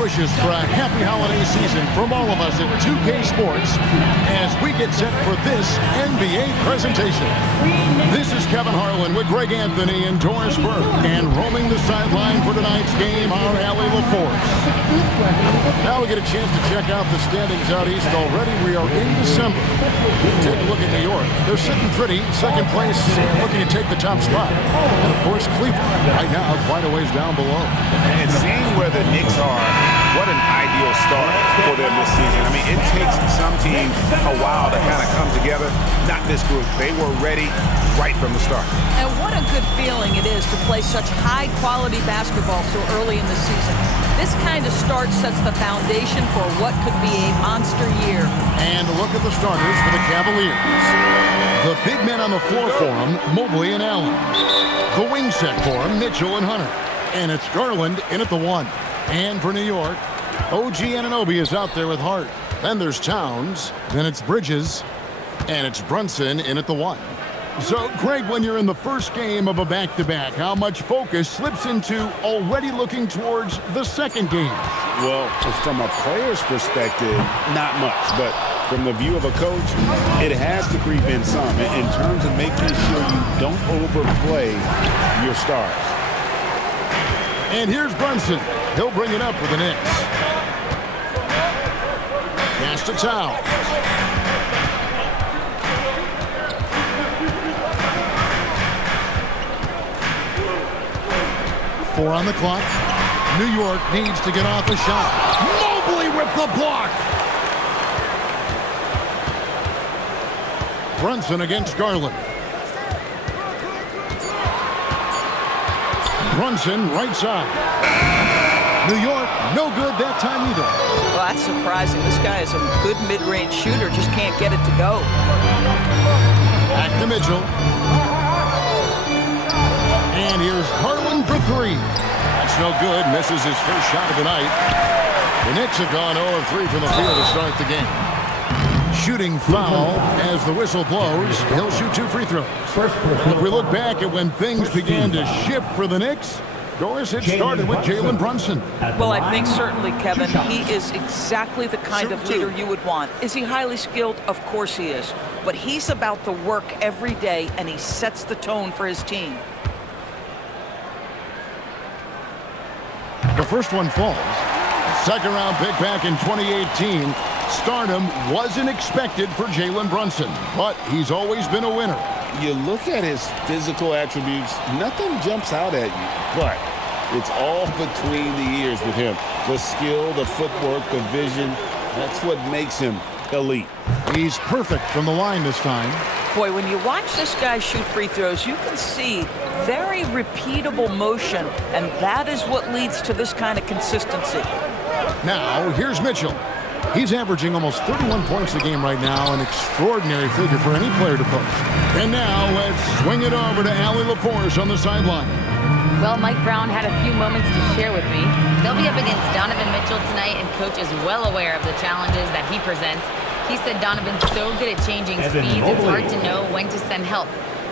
wishes for a happy holiday season from all of us at 2K Sports as we get set for this NBA presentation. This is Kevin Harlan with Greg Anthony and Doris Burke, and roaming the sideline for tonight's game, our Allie LaForce. Now we get a chance to check out the standings out east already. We are in December. Take a look at New York. They're sitting pretty, second place, looking to take the top spot. And of course, Cleveland, right now, quite a ways down below. And seeing where the Knicks are, what an ideal start for them this season. I mean, it takes some teams a while to kind of come together. Not this group. They were ready right from the start. And what a good feeling it is to play such high-quality basketball so early in the season. This kind of start sets the foundation for what could be a monster year. And look at the starters for the Cavaliers. The big men on the floor for them, Mobley and Allen. The wing set for them, Mitchell and Hunter. And it's Garland in at the 1. And for New York, OG Anunoby is out there with Hart. Then there's Towns. Then it's Bridges. And it's Brunson in at the 1. So, Greg, when you're in the first game of a back-to-back, how much focus slips into already looking towards the second game? Well, from a player's perspective, not much. But from the view of a coach, it has to creep in some in terms of making sure you don't overplay your stars. And here's Brunson. He'll bring it up for the Knicks. Pass to Towns. Four on the clock. New York needs to get off a shot. Mobley with the block. Brunson against Garland. Brunson, right side. New York, no good that time either. Well, that's surprising. This guy is a good mid-range shooter, just can't get it to go. Back to Mitchell. And here's Garland for 3. That's no good. Misses his first shot of the night. The Knicks have gone 0-3 from the field to start the game. Shooting foul as the whistle blows. He'll shoot 2 free throws. If we look back at when things began to shift for the Knicks, Doris, it started with Jalen Brunson. Well, I think certainly, Kevin, he is exactly the kind of leader you would want. Is he highly skilled? Of course he is. But he's about the work every day, and he sets the tone for his team. The first one falls. Second round pick back in 2018. Stardom wasn't expected for Jalen Brunson, but he's always been a winner. You look at his physical attributes, nothing jumps out at you, but it's all between the ears with him. The skill, the footwork, the vision, that's what makes him elite. He's perfect from the line this time. Boy, when you watch this guy shoot free throws, you can see very repeatable motion, and that is what leads to this kind of consistency. Now, here's Mitchell. He's averaging almost 31 points a game right now, an extraordinary figure for any player to post. And now, let's swing it over to Allie LaForce on the sideline. Well, Mike Brown had a few moments to share with me. They'll be up against Donovan Mitchell tonight, and Coach is well aware of the challenges that he presents. He said Donovan's so good at changing speeds, it's hard to know when to send help.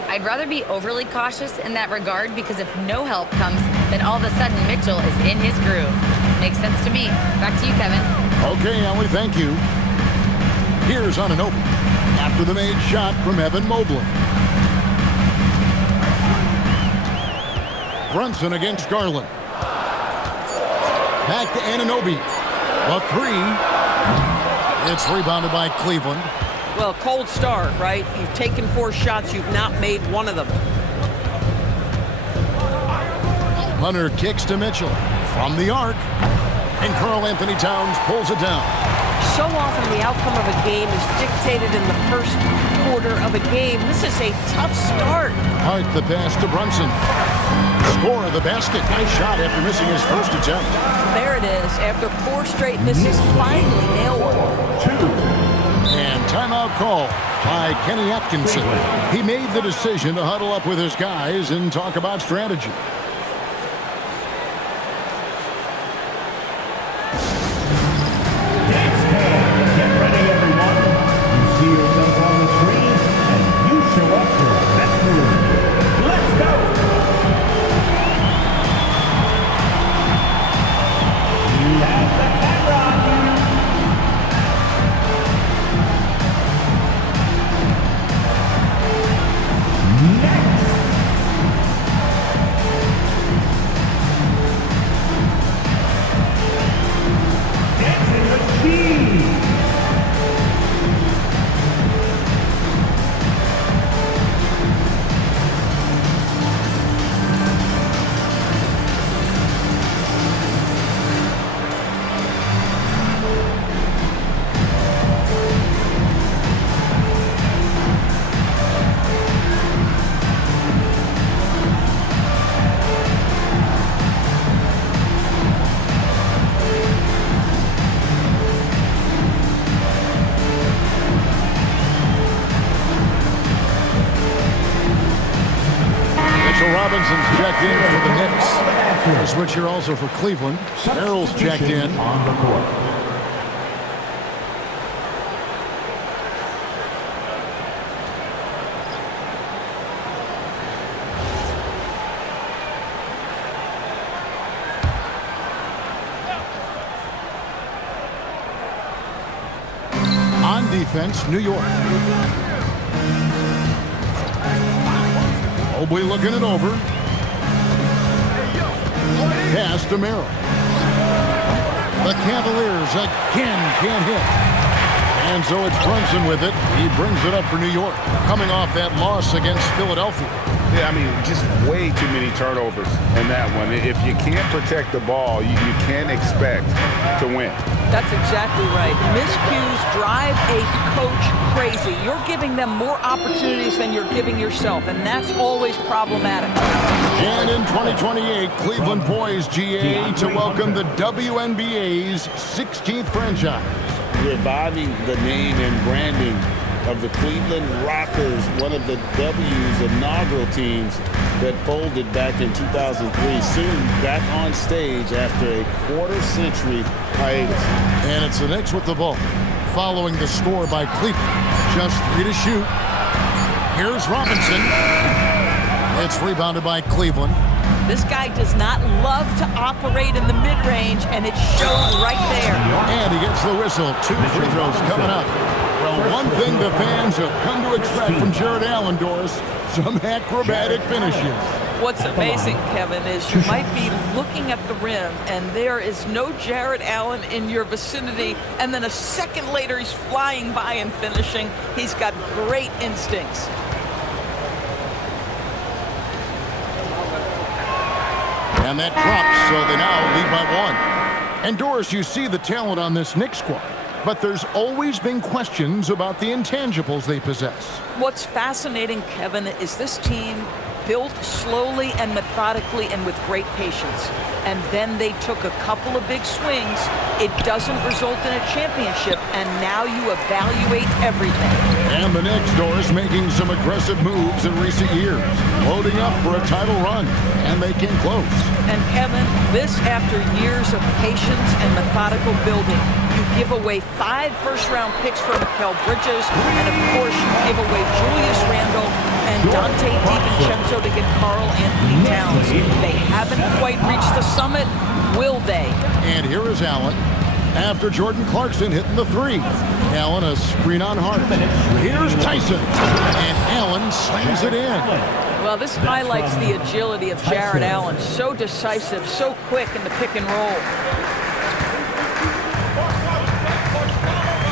I'd rather be overly cautious in that regard, because if no help comes, then all of a sudden Mitchell is in his groove. Makes sense to me. Back to you, Kevin. Okay, Allie, thank you. Here's Anunoby after the made shot from Evan Mobley. Brunson against Garland. Back to Anunoby. A 3. It's rebounded by Cleveland. Well, cold start, right? You've taken 4 shots. You've not made one of them. Hunter kicks to Mitchell from the arc. And Karl Anthony Towns pulls it down. So often the outcome of a game is dictated in the first quarter of a game. This is a tough start. Hart the pass to Brunson. Score of the basket. Nice shot after missing his first attempt. There it is. After 4 straight misses, finally nailed one. And timeout call by Kenny Atkinson. He made the decision to huddle up with his guys and talk about strategy. Get ready, everyone. You see yourself on the screen, and you show us your best move. Let's go! You have that. Robinson's checked in for the Knicks. A switch here also for Cleveland. Merrill's checked in. On the court. On defense, New York. Mobley looking it over. Pass to Merrill. The Cavaliers again can't hit. And so it's Brunson with it. He brings it up for New York, coming off that loss against Philadelphia. Yeah, I mean, just way too many turnovers in that one. If you can't protect the ball, you can't expect to win. That's exactly right. Miscues drive a coach crazy. You're giving them more opportunities than you're giving yourself, and that's always problematic. And in 2028, Cleveland poised, GA, to welcome the WNBA's 16th franchise. Reviving the name and branding of the Cleveland Rockers, one of the W's inaugural teams that folded back in 2003, soon back on stage after a quarter-century hiatus. And it's the Knicks with the ball, following the score by Cleveland. Just 3 to shoot. Here's Robinson. It's rebounded by Cleveland. This guy does not love to operate in the mid-range, and it shows right there. And he gets the whistle. 2 free throws coming up. Well, one thing the fans have come to expect from Jared Allen, Doris, some acrobatic finishes. What's amazing, Kevin, is you might be looking at the rim, and there is no Jared Allen in your vicinity, and then a second later he's flying by and finishing. He's got great instincts. And that drops, so they now lead by 1. And Doris, you see the talent on this Knicks squad, but there's always been questions about the intangibles they possess. What's fascinating, Kevin, is this team built slowly and methodically and with great patience. And then they took a couple of big swings. It doesn't result in a championship, and now you evaluate everything. And the Knicks, Doris, making some aggressive moves in recent years, loading up for a title run, and they came close. And Kevin, this after years of patience and methodical building. You give away 5 first-round picks for Mikal Bridges, and of course you give away Julius Randle and Dante DiVincenzo to get Karl Anthony Towns. They haven't quite reached the summit, will they? And here is Allen after Jordan Clarkson hitting the 3. Allen a screen on Hart. Here's Tyson, and Allen slams it in. Well, this highlights the agility of Jared Allen. So decisive, so quick in the pick and roll.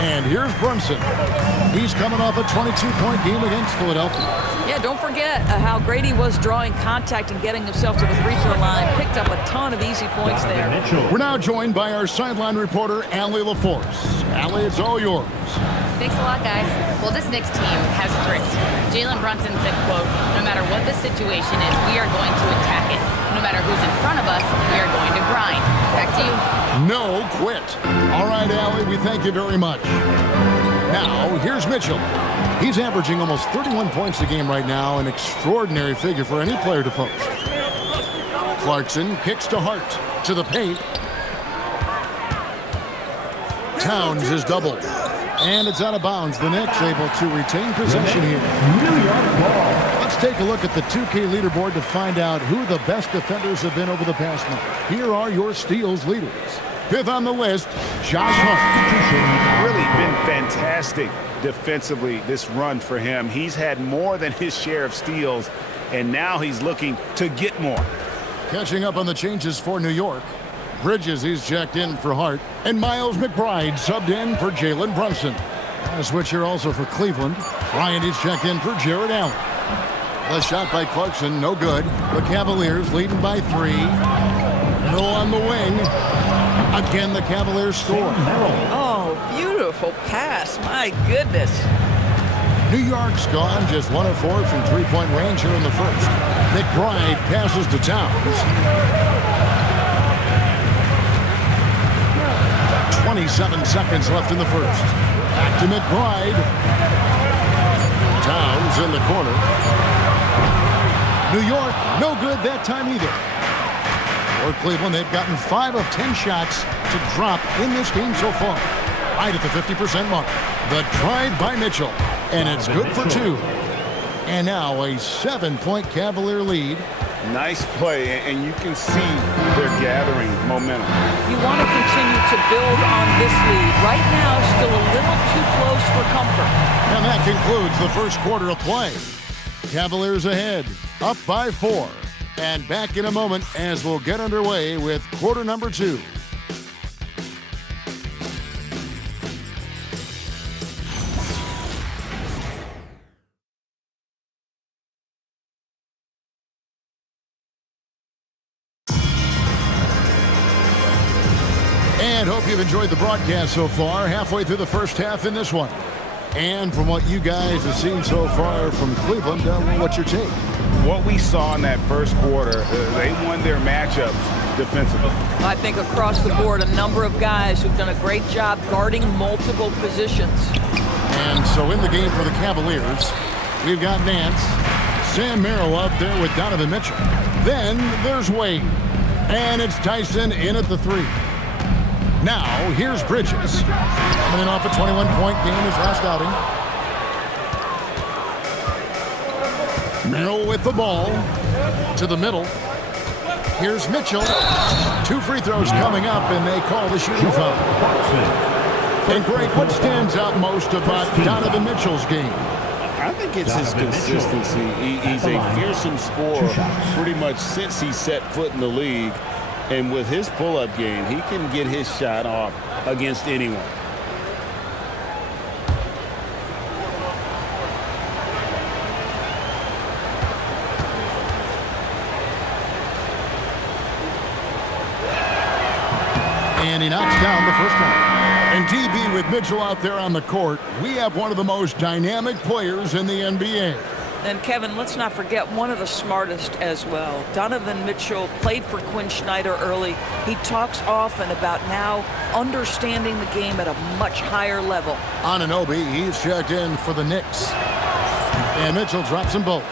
And here's Brunson. He's coming off a 22-point game against Philadelphia. Yeah, don't forget how great he was drawing contact and getting himself to the free throw line. Picked up a ton of easy points there. We're now joined by our sideline reporter, Allie LaForce. Allie, it's all yours. Thanks a lot, guys. Well, this Knicks team has grit. Jalen Brunson said, quote, "No matter what the situation is, we are going to attack it. No matter who's in front of us, we are going to grind." Back to you. No quit. All right, Allie, we thank you very much. Now, here's Mitchell. He's averaging almost 31 points a game right now, an extraordinary figure for any player to post. Clarkson kicks to Hart, to the paint. Towns is doubled. And it's out of bounds. The Knicks able to retain possession here. New York ball. Let's take a look at the 2K leaderboard to find out who the best defenders have been over the past month. Here are your steals leaders. 5th on the list, Josh Hart. Really been fantastic defensively this run for him. He's had more than his share of steals, and now he's looking to get more. Catching up on the changes for New York. Bridges, he's checked in for Hart. And Miles McBride subbed in for Jalen Brunson. A switch here also for Cleveland. Bryant, he's checked in for Jared Allen. The shot by Clarkson, no good. The Cavaliers leading by 3. Merrill on the wing. Again, the Cavaliers score. Oh, beautiful pass. My goodness. New York's gone just 1 of 4 from 3-point range here in the first. McBride passes to Towns. 27 seconds left in the first. Back to McBride. Towns in the corner. New York, no good that time either. For Cleveland, they've gotten 5 of 10 shots to drop in this game so far. Right at the 50% mark. The drive by Mitchell, and it's good for 2. And now a 7-point Cavalier lead. Nice play, and you can see they're gathering momentum. You want to continue to build on this lead. Right now, still a little too close for comfort. And that concludes the first quarter of play. Cavaliers ahead, up by 4. And back in a moment as we'll get underway with quarter number 2. And hope you've enjoyed the broadcast so far. Halfway through the first half in this one. And from what you guys have seen so far from Cleveland, what's your take? What we saw in that first quarter, they won their matchups defensively. I think across the board, a number of guys who've done a great job guarding multiple positions. And so in the game for the Cavaliers, we've got Nance, Sam Merrill up there with Donovan Mitchell. Then there's Wade. And it's Tyson in at the 3. Now, here's Bridges. Coming in off a 21-point game his last outing. Merrill with the ball to the middle. Here's Mitchell. 2 free throws coming up, and they call the shooting foul. And Greg, what stands out most about Donovan Mitchell's game? I think it's his consistency. He's a fearsome scorer pretty much since he set foot in the league. And with his pull-up game, he can get his shot off against anyone. And he knocks down the first one. And DB with Mitchell out there on the court, we have one of the most dynamic players in the NBA. And Kevin, let's not forget one of the smartest as well. Donovan Mitchell played for Quinn Snyder early. He talks often about now understanding the game at a much higher level. Anunoby, he's checked in for the Knicks. And Mitchell drops them both.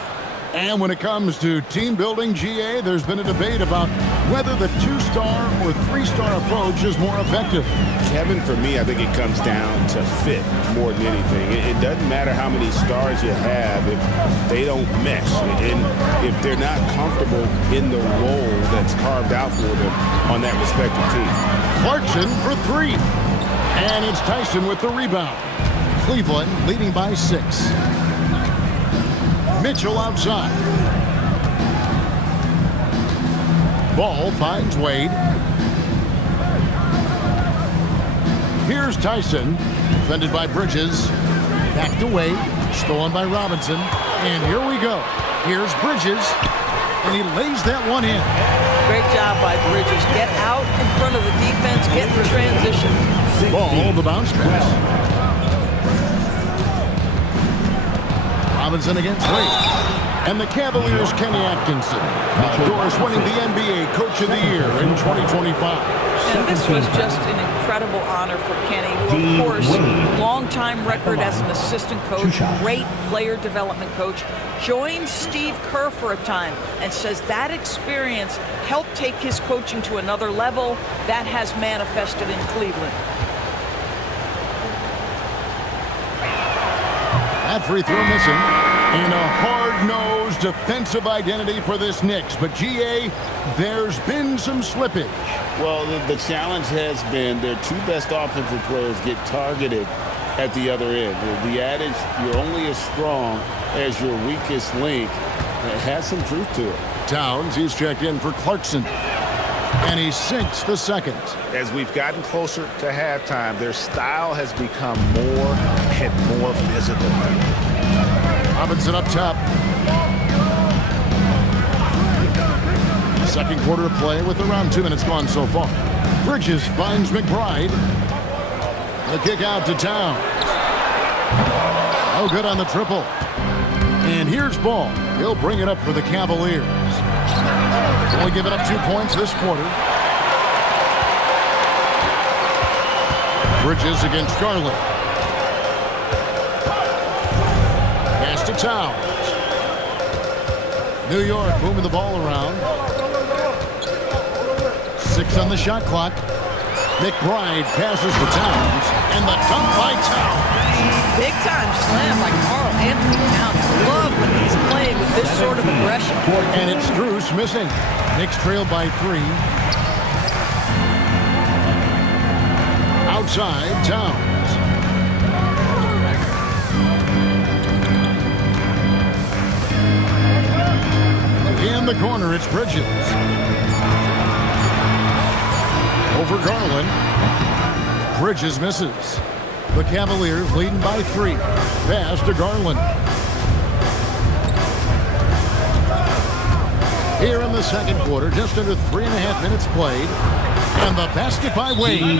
And when it comes to team building, GA, there's been a debate about whether the 2-star or 3-star approach is more effective. Kevin, for me, I think it comes down to fit more than anything. It doesn't matter how many stars you have if they don't mesh. And if they're not comfortable in the role that's carved out for them on that respective team. Clarkson for 3. And it's Tyson with the rebound. Cleveland leading by 6. Mitchell outside. Ball finds Wade. Here's Tyson, defended by Bridges. Back to Wade, stolen by Robinson. And here we go. Here's Bridges, and he lays that one in. Great job by Bridges. Get out in front of the defense, get in transition. Ball, the bounce pass. Robinson against Wade. And the Cavaliers' Kenny Atkinson. Doris winning the NBA Coach of the Year in 2025. And this was just an incredible honor for Kenny, who, of course, long-time record as an assistant coach, great player development coach, joined Steve Kerr for a time and says that experience helped take his coaching to another level. That has manifested in Cleveland. That free throw missing. And a hard-nosed defensive identity for this Knicks. But, GA, there's been some slippage. Well, the challenge has been their 2 best offensive players get targeted at the other end. The adage, you're only as strong as your weakest link, it has some truth to it. Towns, he's checked in for Clarkson. And he sinks the second. As we've gotten closer to halftime, their style has become more and more physical. Robinson up top. Second quarter of play with around 2 minutes gone so far. Bridges finds McBride. The kick out to Towns. Oh, good on the triple. And here's Ball. He'll bring it up for the Cavaliers. Only giving up 2 points this quarter. Bridges against Garland. Pass to Towns. New York moving the ball around. 6 on the shot clock. McBride passes to Towns, and the dunk by Towns. Big time slam by Karl Anthony Towns. Love when he's playing with this sort of aggression. And it's Strus missing. Knicks trail by 3. Outside, Towns. In the corner, it's Bridges. Over Garland. Bridges misses. The Cavaliers leading by 3. Pass to Garland. Here in the second quarter, just under 3.5 minutes played. And the basket by Wade.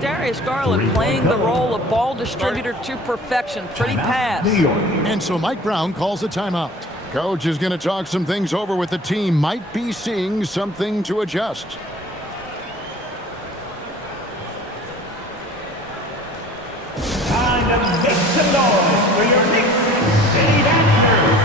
Darius Garland playing the role of ball distributor to perfection. Pretty pass. And so Mike Brown calls a timeout. Coach is going to talk some things over with the team. Might be seeing something to adjust. Time to make some noise for your Knicks City Badgers.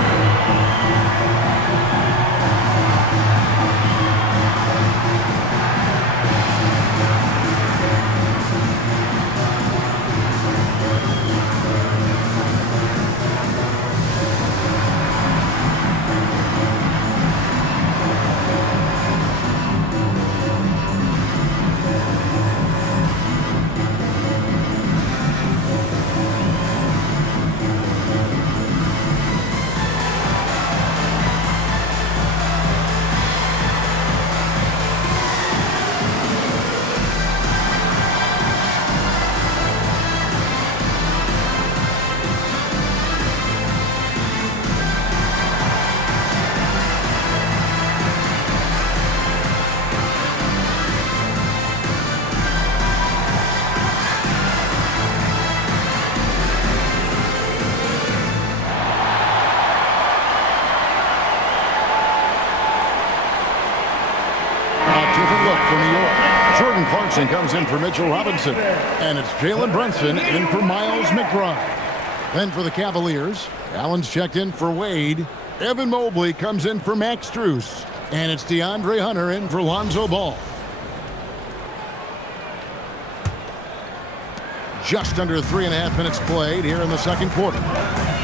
Clarkson comes in for Mitchell Robinson. And it's Jalen Brunson in for Miles McBride. Then for the Cavaliers, Allen's checked in for Wade. Evan Mobley comes in for Max Strus. And it's DeAndre Hunter in for Lonzo Ball. Just under 3.5 minutes played here in the second quarter.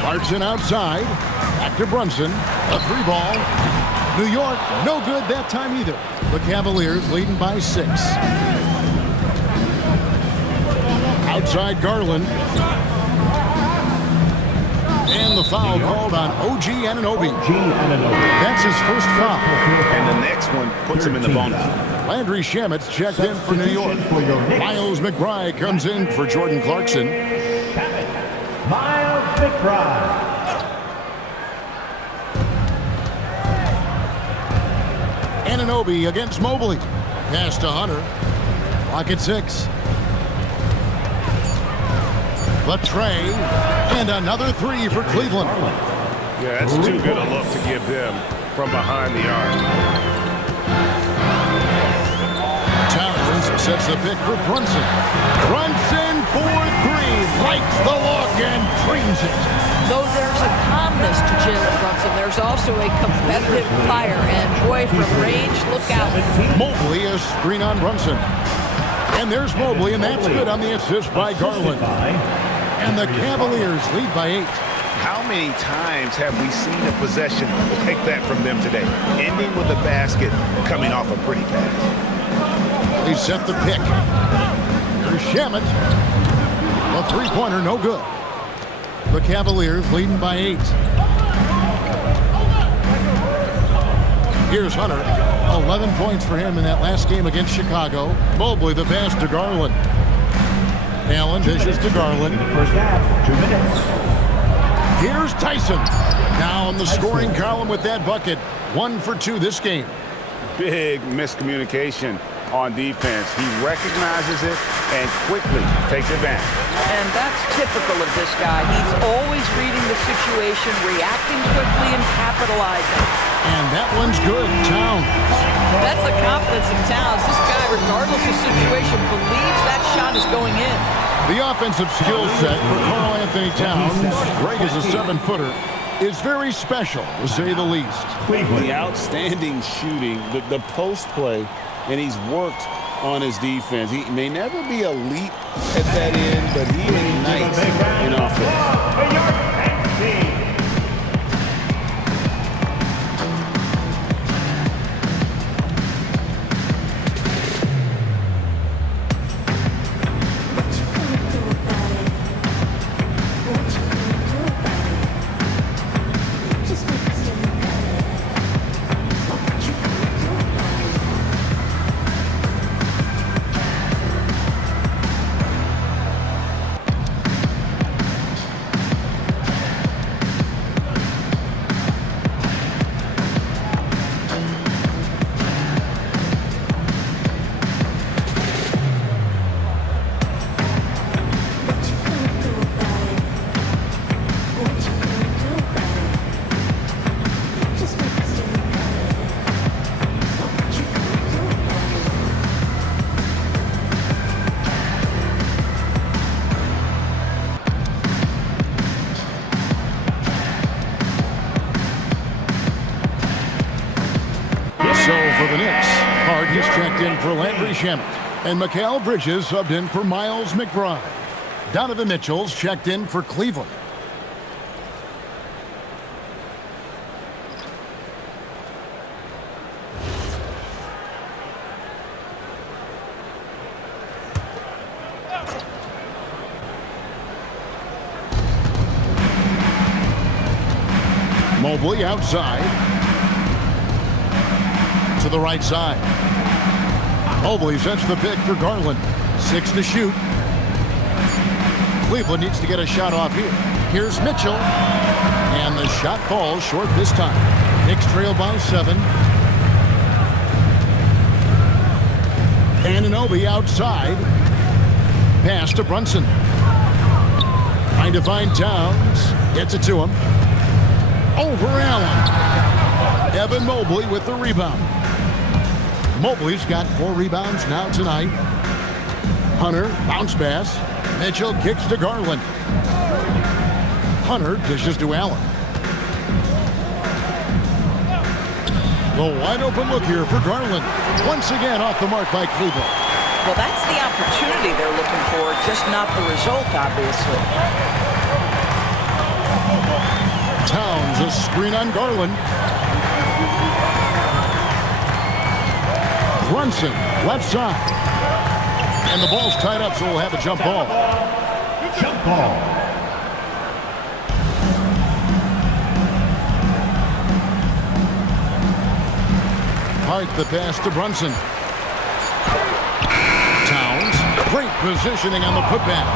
Clarkson outside. Back to Brunson. A 3-ball. New York, no good that time either. The Cavaliers leading by 6. Outside Garland. And the foul called on OG Anunoby. That's his first foul. And the next one puts him in the bonus. Landry Shamit's checked in for New York. Miles McBride comes in for Jordan Clarkson. Miles McBride. Anunoby against Mobley. Pass to Hunter. Clock at 6. The tray. And another 3 for Cleveland. Yeah, that's too good a look to give them from behind the arc. Towns sets the pick for Brunson. Brunson for 3. Likes the look and drains it. Though there's a calmness to Jalen Brunson, there's also a competitive fire. And boy, from range, look out. Mobley, a screen on Brunson. And there's Mobley, and that's good on the assist by Garland. And the Cavaliers lead by 8. How many times have we seen a possession like that from them today? Ending with a basket, coming off a pretty pass. They set the pick. Here's Shamet. The three-pointer, no good. The Cavaliers leading by 8. Here's Hunter. 11 points for him in that last game against Chicago. Mobley the pass to Garland. Allen dishes to Garland. First half, 2 minutes. Here's Tyson. Now in the scoring column with that bucket. 1 for 2 this game. Big miscommunication on defense. He recognizes it and quickly takes advantage. And that's typical of this guy. He's always reading the situation, reacting quickly, and capitalizing. And that one's good. Towns. That's the confidence in Towns. This guy, regardless of situation, believes that shot is going in. The offensive skill set for Karl Anthony Towns. Greg is a 7-footer. is very special, to say the least. The outstanding shooting, the post play, and he's worked on his defense. He may never be elite at that end, but he ignites in offense. So for the Knicks, Hardy's checked in for Landry Shamet, and Mikal Bridges subbed in for Miles McBride. Donovan Mitchell's checked in for Cleveland. Mobley outside. To the right side. Mobley sets the pick for Garland. 6 to shoot. Cleveland needs to get a shot off here. Here's Mitchell. And the shot falls short this time. Knicks trail by 7. Anunoby outside. Pass to Brunson. Trying to find Towns. Gets it to him. Over Allen. Evan Mobley with the rebound. Mobley's got 4 rebounds now tonight. Hunter, bounce pass. Mitchell kicks to Garland. Hunter dishes to Allen. The wide open look here for Garland. Once again off the mark by Cleveland. Well, that's the opportunity they're looking for, just not the result, obviously. Towns, a screen on Garland. Brunson, left side. And the ball's tied up, so we'll have a jump ball. Jump ball. Hart the pass to Brunson. Towns, great positioning on the putback.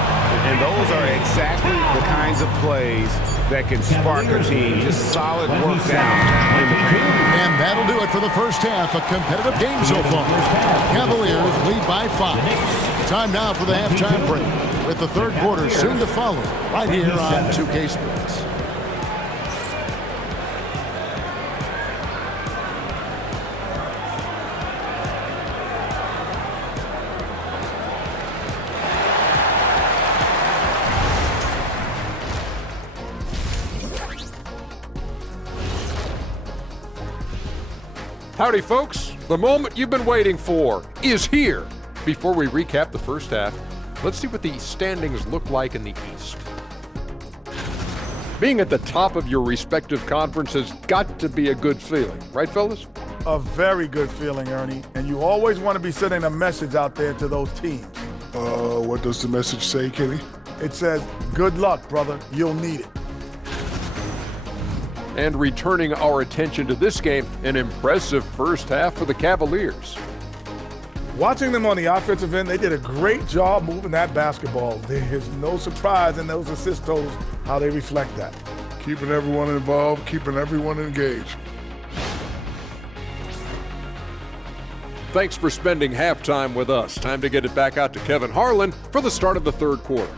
And those are exactly the kinds of plays that can spark a team. Just solid work down in the paint. And that'll do it for the first half. A competitive game so far. Cavaliers lead by 5. Time now for the halftime break, with the third quarter soon to follow, right here on 2K Sports. Howdy, folks. The moment you've been waiting for is here. Before we recap the first half, let's see what the standings look like in the East. Being at the top of your respective conference has got to be a good feeling, right, fellas? A very good feeling, Ernie. And you always want to be sending a message out there to those teams. What does the message say, Kenny? It says, good luck, brother. You'll need it. And returning our attention to this game, an impressive first half for the Cavaliers. Watching them on the offensive end, they did a great job moving that basketball. There's no surprise in those assist totals, how they reflect that. Keeping everyone involved, keeping everyone engaged. Thanks for spending halftime with us. Time to get it back out to Kevin Harlan for the start of the third quarter.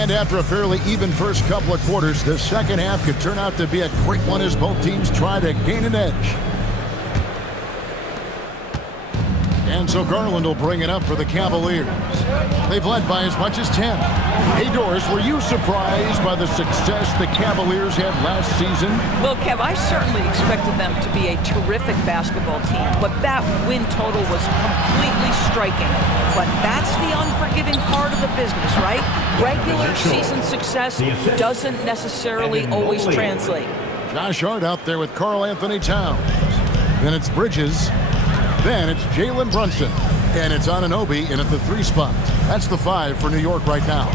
And after a fairly even first couple of quarters, the second half could turn out to be a great one as both teams try to gain an edge. And so Garland will bring it up for the Cavaliers. They've led by as much as 10. Hey, Doris, were you surprised by the success the Cavaliers had last season? Well, Kev, I certainly expected them to be a terrific basketball team, but that win total was completely striking. But that's the unforgiving part of the business, right? Regular season success doesn't necessarily always translate. Josh Hart out there with Karl Anthony Towns. Then it's Bridges. Then it's Jalen Brunson. And it's Anunoby in at the 3 spot. That's the 5 for New York right now.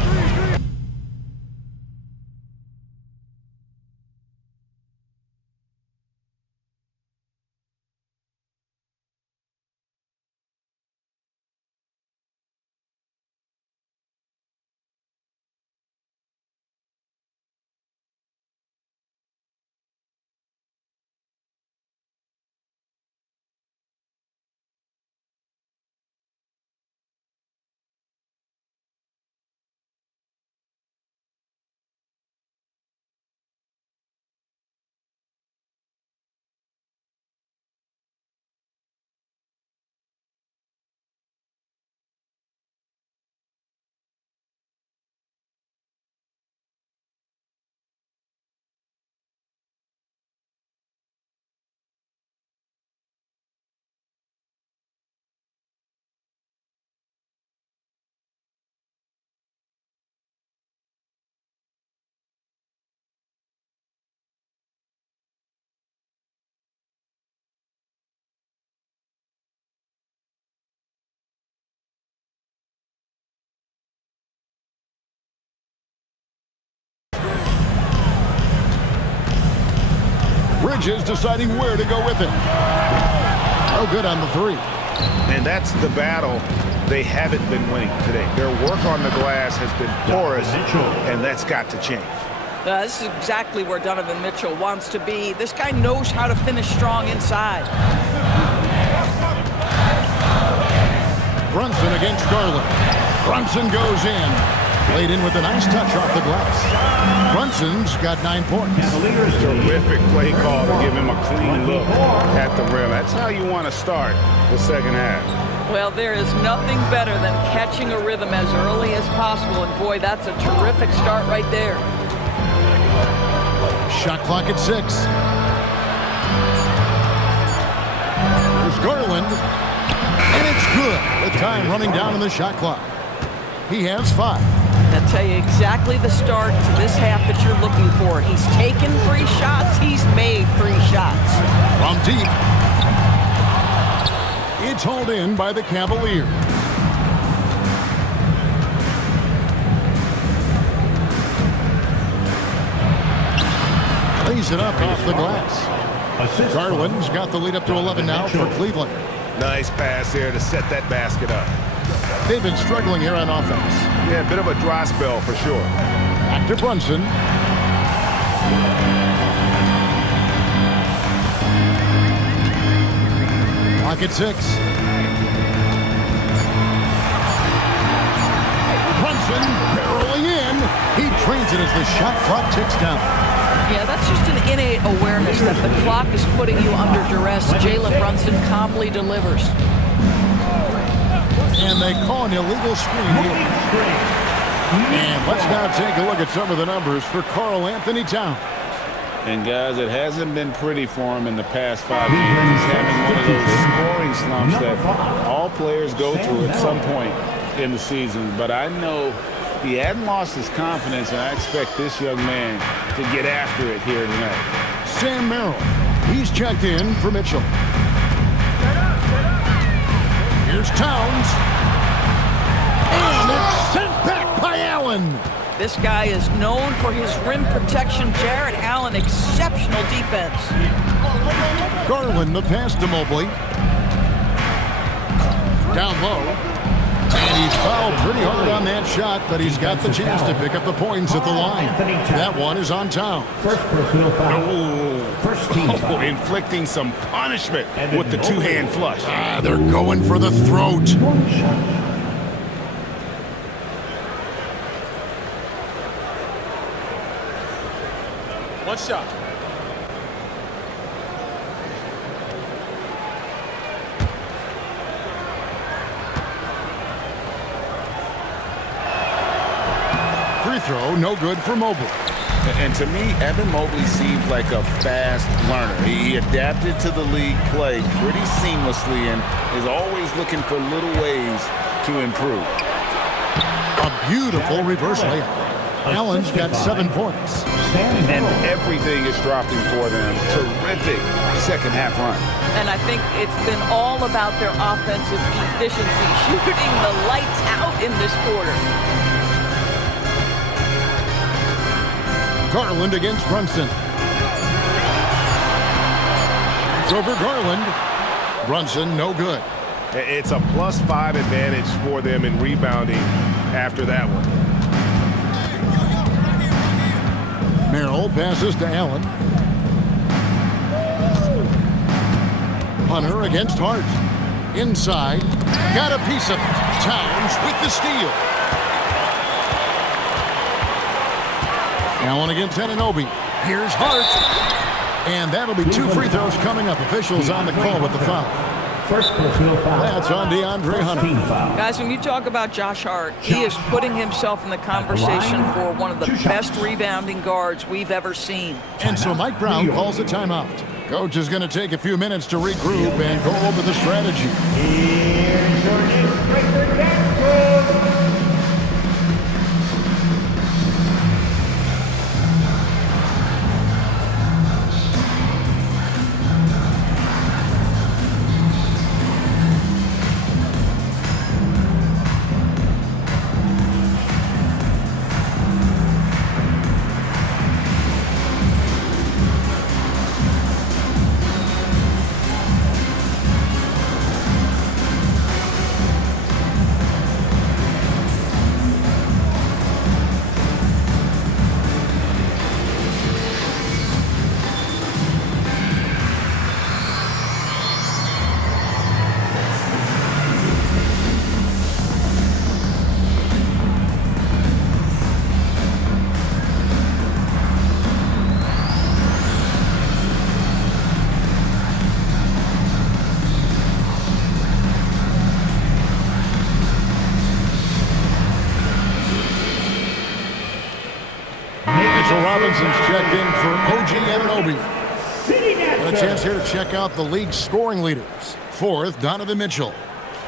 Bridges deciding where to go with it. Oh, good on the 3. And that's the battle they haven't been winning today. Their work on the glass has been porous, and that's got to change. This is exactly where Donovan Mitchell wants to be. This guy knows how to finish strong inside. Brunson against Garland. Brunson goes in. Played in with a nice touch off the glass. Brunson's got 9 points. Terrific play call to give him a clean look at the rim. That's how you want to start the second half. Well, there is nothing better than catching a rhythm as early as possible, and boy, that's a terrific start right there. Shot clock at 6. There's Garland, and it's good. The time running down in the shot clock. He has 5. I'll tell you exactly the start to this half that you're looking for. He's taken 3 shots. He's made 3 shots. From deep. It's hauled in by the Cavaliers. Lays it up off the glass. Garland's got the lead up to 11 now for Cleveland. Nice pass here to set that basket up. They've been struggling here on offense. Yeah, a bit of a dry spell for sure. Back to Brunson. Clock at 6. Brunson barreling in. He trains it as the shot clock ticks down. Yeah, that's just an innate awareness that the clock is putting you under duress. Jalen Brunson calmly delivers. And they call an illegal screen here. And let's now take a look at some of the numbers for Karl Anthony Towns. And guys, it hasn't been pretty for him in the past 5 games. He's having one of those scoring slumps that all players go through at some point in the season. But I know he hadn't lost his confidence, and I expect this young man to get after it here tonight. Sam Merrill, he's checked in for Mitchell. Here's Towns. And it's sent back by Allen. This guy is known for his rim protection. Jarrett Allen, exceptional defense. Garland, the pass to Mobley. Down low. And he's fouled pretty hard on that shot, but he's got the chance to pick up the points at the line. That one is on Towns. First personal foul. First team foul. Inflicting some punishment with the two-hand flush. They're going for the throat. One shot. Free throw, no good for Mobley. And to me, Evan Mobley seems like a fast learner. He adapted to the league play pretty seamlessly and is always looking for little ways to improve. A beautiful reverse layup. Allen's got 7 points. And everything is dropping for them. Terrific second half run. And I think it's been all about their offensive efficiency, shooting the lights out in this quarter. Garland against Brunson. It's over Garland. Brunson, no good. It's a +5 advantage for them in rebounding after that one. Merrill passes to Allen. Hunter against Hart. Inside. Got a piece of it. Towns with the steal. Allen against Anunoby. Here's Hart. And that'll be 2 free throws coming up. Officials on the call with the foul. First personal foul. That's on DeAndre Hunter. Guys, when you talk about Josh Hart, he is putting himself in the conversation for one of the best rebounding guards we've ever seen. And so Mike Brown calls a timeout. Coach is going to take a few minutes to regroup and go over the strategy. Here's your next breaker, Jackson. Robinson's checked in for OG Anunoby. And a chance here to check out the league's scoring leaders. 4th, Donovan Mitchell.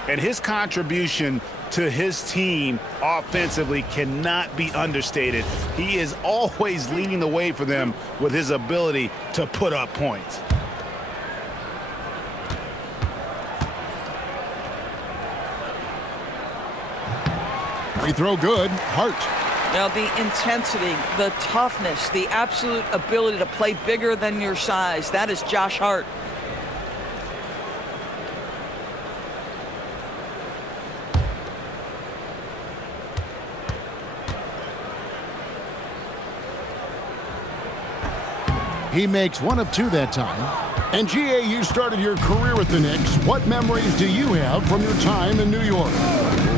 And his contribution to his team offensively cannot be understated. He is always leading the way for them with his ability to put up points. Free throw good. Hart. Now, the intensity, the toughness, the absolute ability to play bigger than your size, that is Josh Hart. He makes 1 of 2 that time. And GA, you started your career with the Knicks. What memories do you have from your time in New York?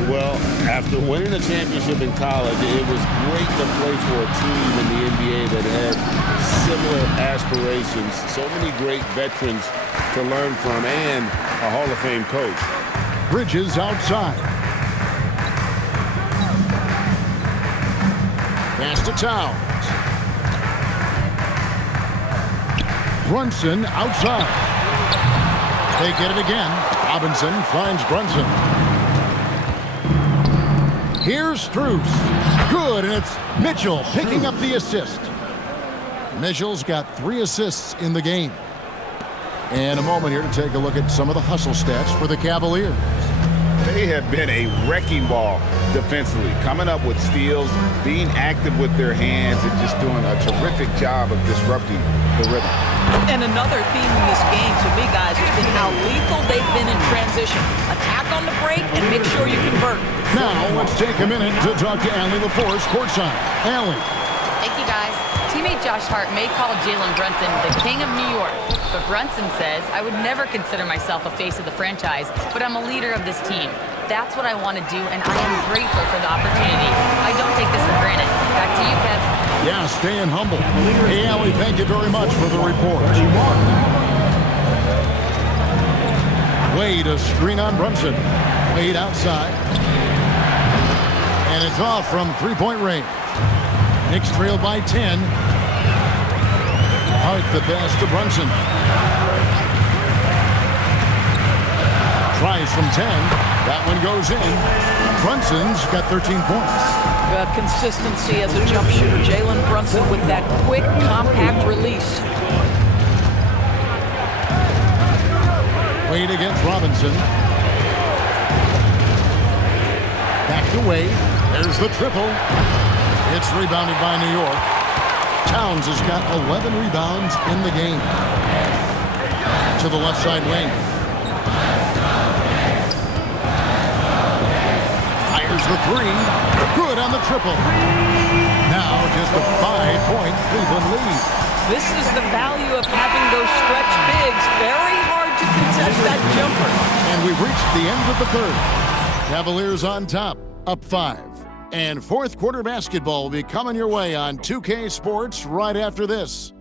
Well, after winning a championship in college, it was great to play for a team in the NBA that had similar aspirations. So many great veterans to learn from and a Hall of Fame coach. Bridges outside. Pass to Towns. Brunson outside. They get it again. Robinson finds Brunson. Here's Strus. Good, and it's Mitchell picking up the assist. Mitchell's got 3 assists in the game. And a moment here to take a look at some of the hustle stats for the Cavaliers. They have been a wrecking ball defensively, coming up with steals, being active with their hands, and just doing a terrific job of disrupting the rhythm. And another theme in this game, to me, guys, has been how lethal they've been in transition. Attack on the break and make sure you convert. Now, let's take a minute to talk to Allie LaForce courtside. Allie. Thank you, guys. Teammate Josh Hart may call Jalen Brunson the king of New York, but Brunson says, I would never consider myself a face of the franchise, but I'm a leader of this team. That's what I want to do, and I am grateful for the opportunity. I don't take this for granted. Back to you, Kev. Yeah, staying humble. Hey, Allie, thank you very much for the report. Wade, a screen on Brunson. Wade outside. And it's off from three-point range. Knicks trail by 10. Hart the pass to Brunson. Tries from 10. That one goes in. Brunson's got 13 points. Consistency as a jump shooter. Jalen Brunson with that quick, compact release. Wade against Robinson. Back to Wade. There's the triple. It's rebounded by New York. Towns has got 11 rebounds in the game. To the left side wing. Fires the three. Good on the triple. Now just a 5-point Cleveland lead. This is the value of having those stretch bigs. Very hard to contest that jumper. And we've reached the end of the third. Cavaliers on top, up 5. And fourth quarter basketball will be coming your way on 2K Sports right after this.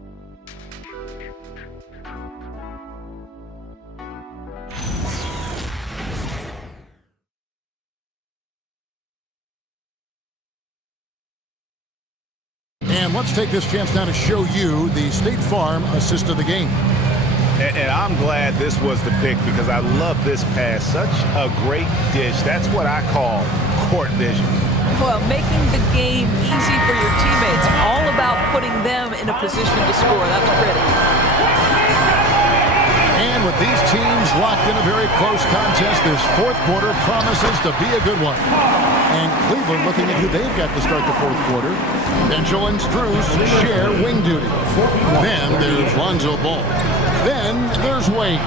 And let's take this chance now to show you the State Farm assist of the game. And I'm glad this was the pick because I love this pass. Such a great dish. That's what I call court vision. Well, making the game easy for your teammates. All about putting them in a position to score. That's pretty. And with these teams locked in a very close contest, this fourth quarter promises to be a good one. And Cleveland looking at who they've got to start the fourth quarter. Mitchell and Strus share wing duty. Then there's Lonzo Ball. Then there's Wade.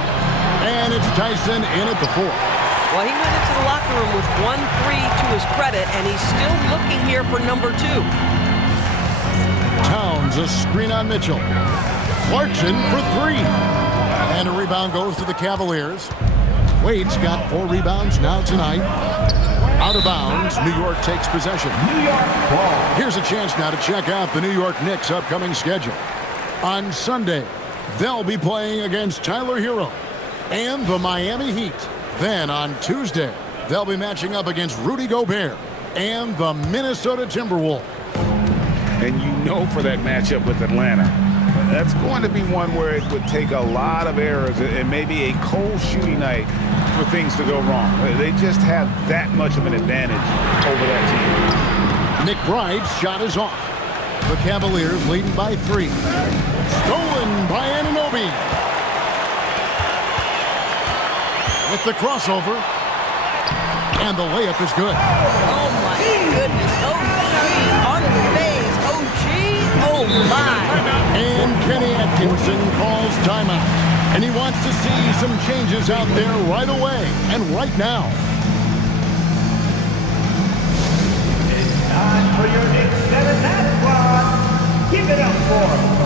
And it's Tyson in at the fourth. Well, he went into the locker room with 1-3 to his credit, and he's still looking here for number 2. Towns, a screen on Mitchell. Clarkson for 3. And a rebound goes to the Cavaliers. Wade's got 4 rebounds now tonight. Out of bounds, New York takes possession. New York ball. Here's a chance now to check out the New York Knicks' upcoming schedule. On Sunday, they'll be playing against Tyler Hero and the Miami Heat. Then on Tuesday, they'll be matching up against Rudy Gobert and the Minnesota Timberwolves. And you know for that matchup with Atlanta, that's going to be one where it would take a lot of errors and maybe a cold shooting night for things to go wrong. They just have that much of an advantage over that team. McBride's shot is off. The Cavaliers leading by 3. Stolen by Anunoby. With the crossover. And the layup is good. Oh, my goodness. OG. Unfazed. OG. Oh, my. And Kenny Atkinson calls timeout. And he wants to see some changes out there right away and right now. It's time for your Knicks 7-man squad. Give it up for them.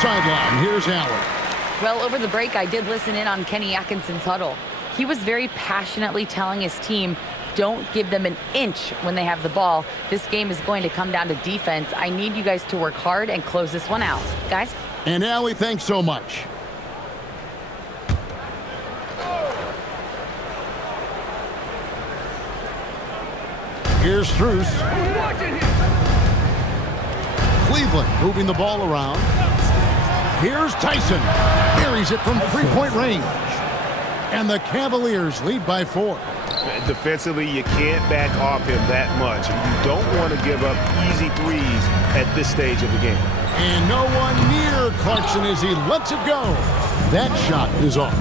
Sideline. Here's Allen. Well, over the break, I did listen in on Kenny Atkinson's huddle. He was very passionately telling his team, don't give them an inch when they have the ball. This game is going to come down to defense. I need you guys to work hard and close this one out. Guys? And Allie, thanks so much. Here's Strus. Cleveland moving the ball around. Here's Tyson. Buries it from three-point range. And the Cavaliers lead by 4. Defensively, you can't back off him that much. You don't want to give up easy threes at this stage of the game. And no one near Clarkson as he lets it go. That shot is off.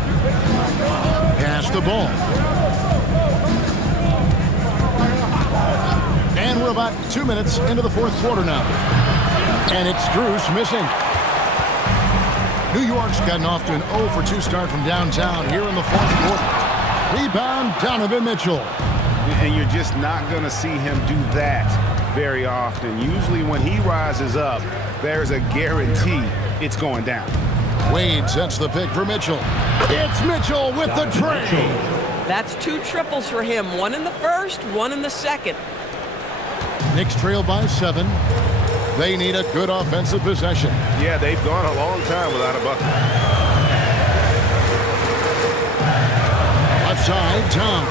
Pass the ball. And we're about 2 minutes into the fourth quarter now. And it's Strus missing. New York's gotten off to an 0 for 2 start from downtown here in the fourth quarter. Rebound, Donovan Mitchell. And you're just not going to see him do that very often. Usually when he rises up, there's a guarantee it's going down. Wade sets the pick for Mitchell. It's Mitchell with the tray. That's 2 triples for him. 1 in the first, 1 in the second. Knicks trail by 7. They need a good offensive possession. Yeah, they've gone a long time without a bucket. Left side, Towns.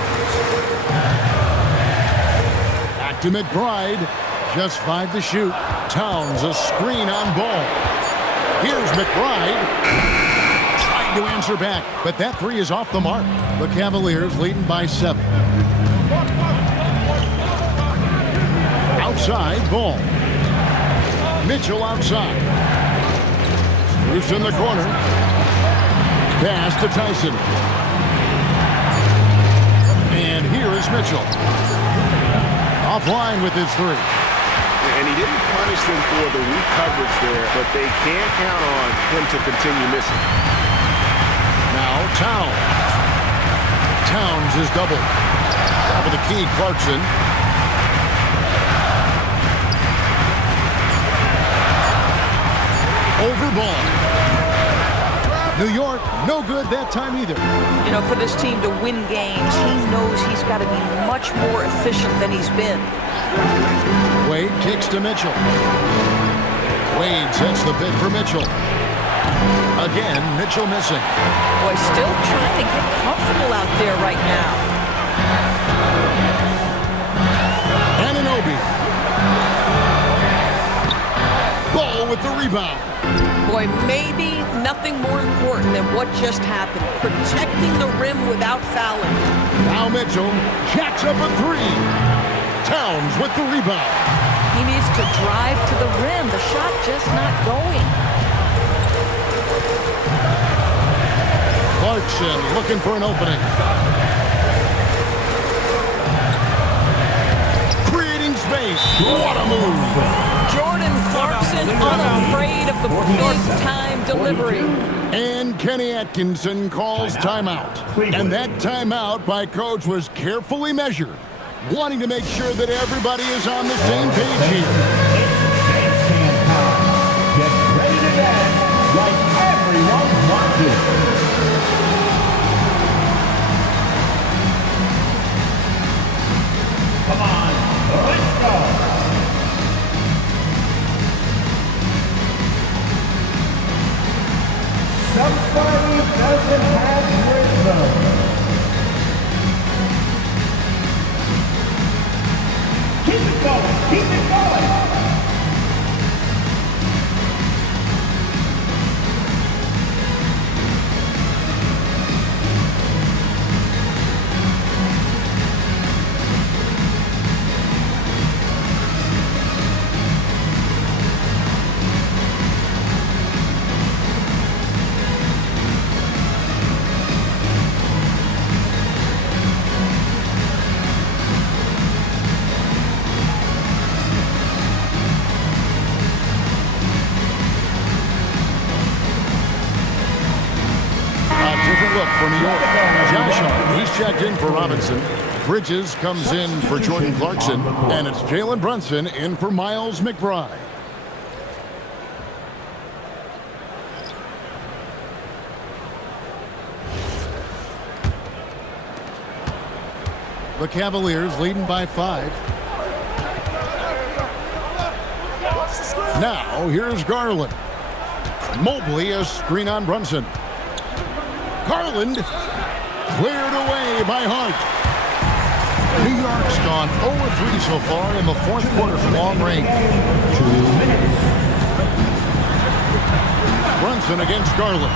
Back to McBride. Just 5 to shoot. Towns a screen on ball. Here's McBride. Trying to answer back, but that 3 is off the mark. The Cavaliers leading by 7. Outside, ball. Mitchell outside. Strus in the corner. Pass to Tyson. And here is Mitchell. Offline with his 3. And he didn't punish them for the weak coverage there, but they can't count on him to continue missing. Now Towns. Towns is doubled. Top of the key, Clarkson. Over ball. New York, no good that time either. You know, for this team to win games, he knows he's got to be much more efficient than he's been. Wade kicks to Mitchell. Wade sets the pick for Mitchell. Again, Mitchell missing. Boy, still trying to get comfortable out there right now. Anunoby. Ball with the rebound. Boy, maybe nothing more important than what just happened. Protecting the rim without fouling. Now Mitchell jacks up a 3. Towns with the rebound. He needs to drive to the rim. The shot just not going. Clarkson looking for an opening. Creating space. What a move. Jordan Clarkson unafraid of the big-time delivery. And Kenny Atkinson calls timeout. And that timeout by Coach was carefully measured, wanting to make sure that everybody is on the same page here. Dance time. Get ready to dance like everyone's watching. Come on, let's go. Somebody doesn't have rhythm. Keep it going, keep it going. Look for New York. Josh Hart, he's checked in for Robinson. Bridges comes in for Jordan Clarkson. And it's Jalen Brunson in for Miles McBride. The Cavaliers leading by 5. Now, here's Garland. Mobley, a screen on Brunson. Garland cleared away by Hart. New York's gone 0-3 so far in the fourth quarter from long range. 2 minutes. Brunson against Garland.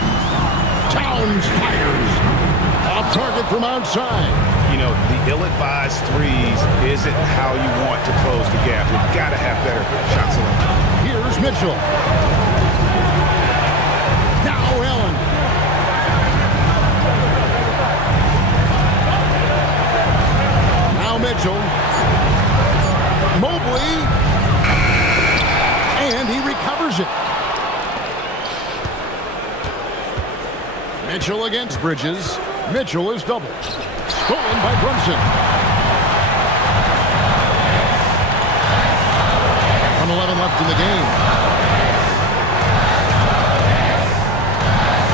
Towns fires. Off target from outside. You know, the ill-advised threes isn't how you want to close the gap. You've got to have better shot selection. Here's Mitchell. Now Allen. Now Mitchell. Mobley. And he recovers it. Mitchell against Bridges. Mitchell is doubled. Stolen by Brunson. 1:11 left in the game.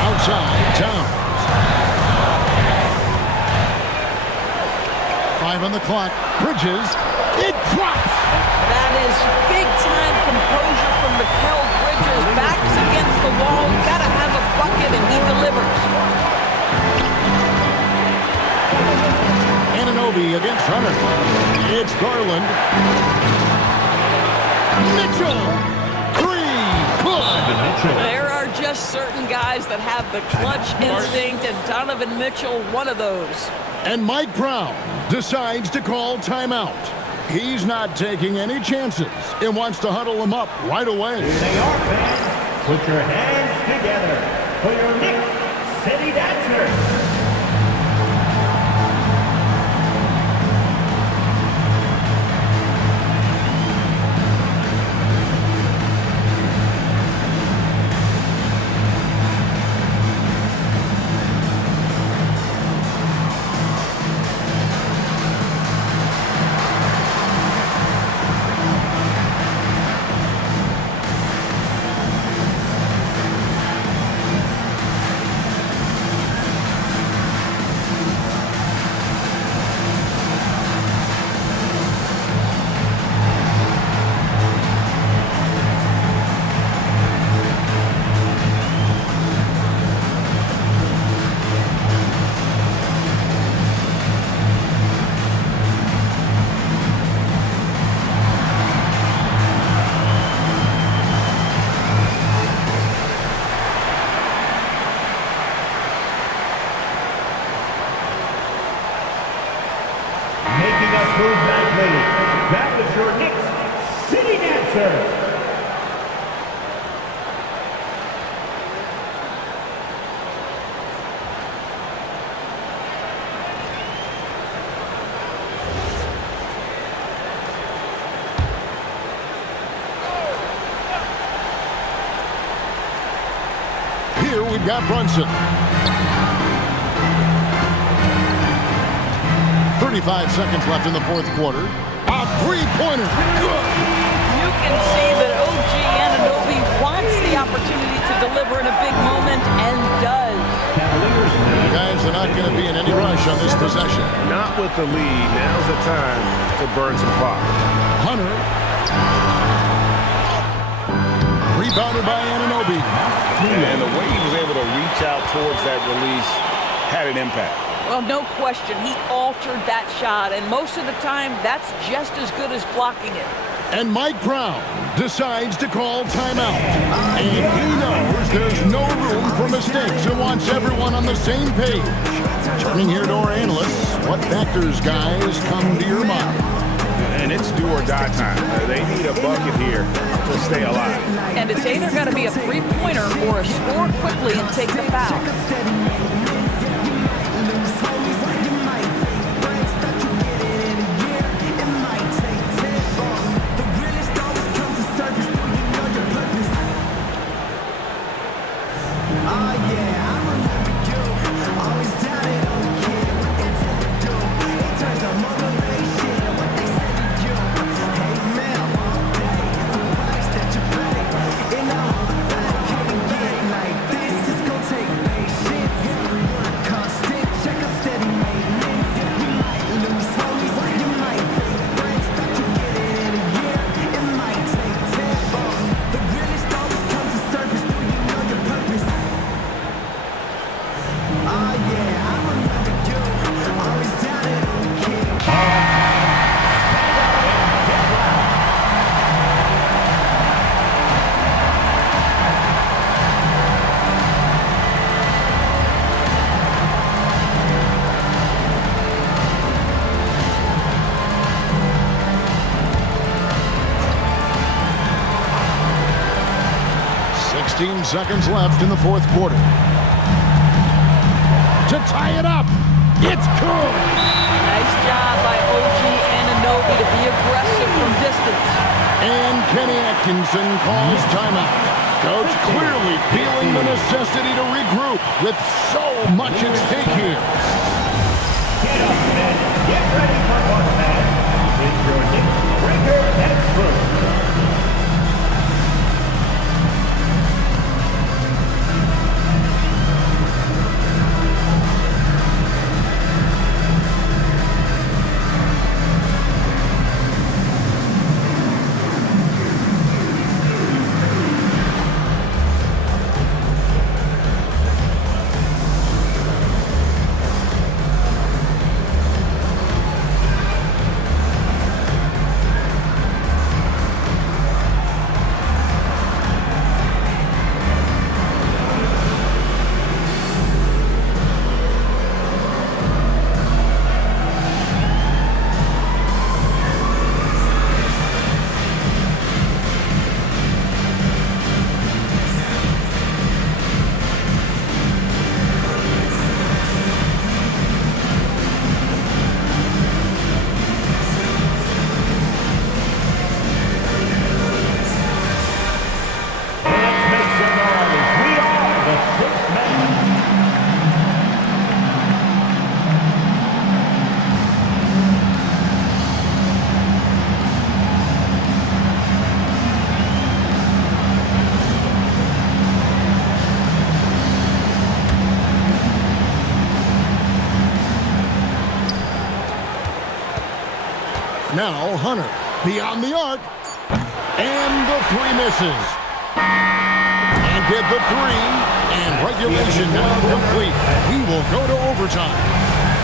Outside, Towns. 5 on the clock. Bridges. It drops. That is big-time composure from Mikal Bridges. Backs against the wall. Got to have a bucket, and he delivers. Anunoby against Hunter. It's Garland. Mitchell. 3. Good. There are just certain guys that have the clutch instinct, and Donovan Mitchell, one of those. And Mike Brown decides to call timeout. He's not taking any chances and wants to huddle them up right away. Here they are, fans. Put your hands together for your Knicks City Dancers. That was your Knicks City Dancers. Here we've got Brunson. 35 seconds left in the fourth quarter. A three-pointer. Good. You can see that OG Anunoby wants the opportunity to deliver in a big moment and does. Guys are not going to be in any rush on this possession. Not with the lead. Now's the time to burn some clock. Hunter. Rebounded by Anunoby. And the way he was able to reach out towards that release had an impact. Well, no question. He altered that shot, and most of the time, that's just as good as blocking it. And Mike Brown decides to call timeout. And he knows there's no room for mistakes and wants everyone on the same page. Turning here to our analysts, what factors, guys, come to your mind? And it's do or die time. They need a bucket here to stay alive. And it's either got to be a three-pointer or a score quickly and take the foul. 16 seconds left in the fourth quarter. To tie it up. It's good. Nice job by OG Anunoby to be aggressive from distance. And Kenny Atkinson calls timeout. Coach clearly feeling the necessity to regroup with so much at stake here. Get up, men. Get ready for one match. It's your Knicks breaker and crew. Now Hunter beyond the arc. And the three misses. And get the three. And regulation now complete. We will go to overtime.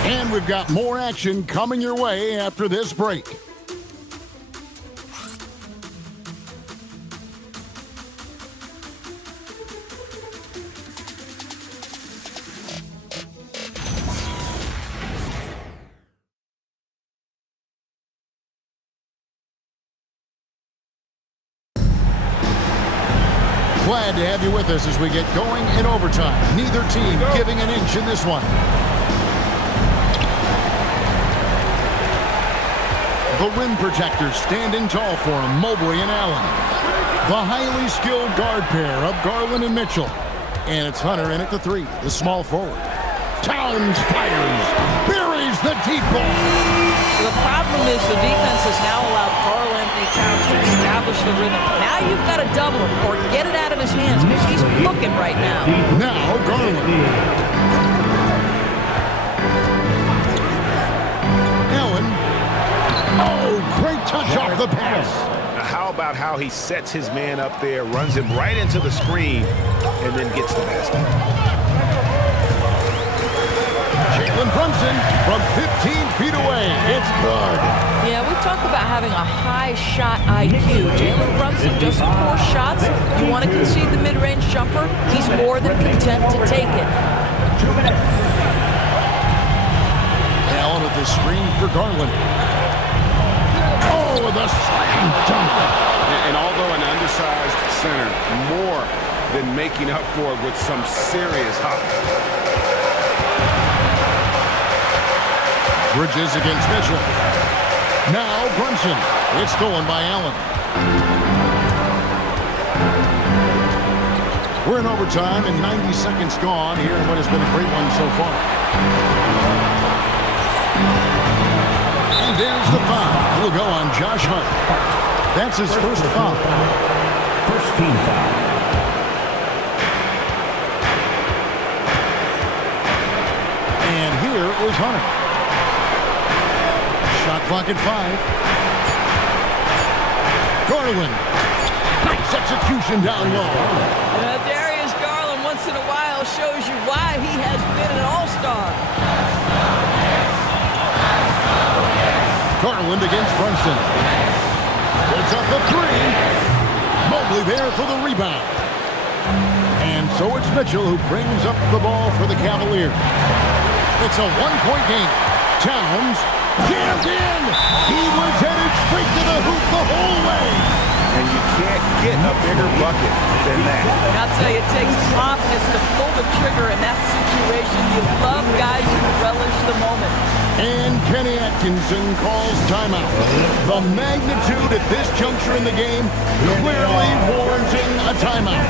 And we've got more action coming your way after this break. Glad to have you with us as we get going in overtime. Neither team giving an inch in this one. The rim protectors standing tall for him, Mobley and Allen. The highly skilled guard pair of Garland and Mitchell. And it's Hunter in at the three, the small forward. Towns fires, buries the deep ball. The problem is the defense has now allowed Karl Anthony Towns to establish the rhythm. Now you've got to double him or get it out of his hands because he's cooking right now. Now Garland. Allen. Oh, great touch off the pass. Now how about how he sets his man up there, runs him right into the screen, and then gets the basket. Brunson from 15 feet away. It's good. Yeah, we talk about having a high shot IQ. Jalen Brunson doesn't force shots. You want to concede the mid-range jumper, he's more than content to take it. 2 minutes. Allen with the screen for Garland. Oh, the slam dunk. And although an undersized center, more than making up for it with some serious hops. Bridges against Mitchell. Now Brunson. It's stolen by Allen. We're in overtime and 90 seconds gone here in what has been a great one so far. And there's the foul. It'll go on Josh Hart. That's his first foul. First team foul. And here is Hunter. Shot clock at 5. Garland. Nice execution down low. Darius Garland once in a while shows you why he has been an all-star. Garland against Brunson. Puts up the three. Mobley there for the rebound. And so it's Mitchell who brings up the ball for the Cavaliers. It's a one-point game. Towns jammed in. He was headed straight to the hoop the whole way. And you can't get a bigger bucket than that. I'll tell you, it takes confidence to pull the trigger in that situation. You love guys who relish the moment. And Kenny Atkinson calls timeout. The magnitude at this juncture in the game clearly warranting a timeout.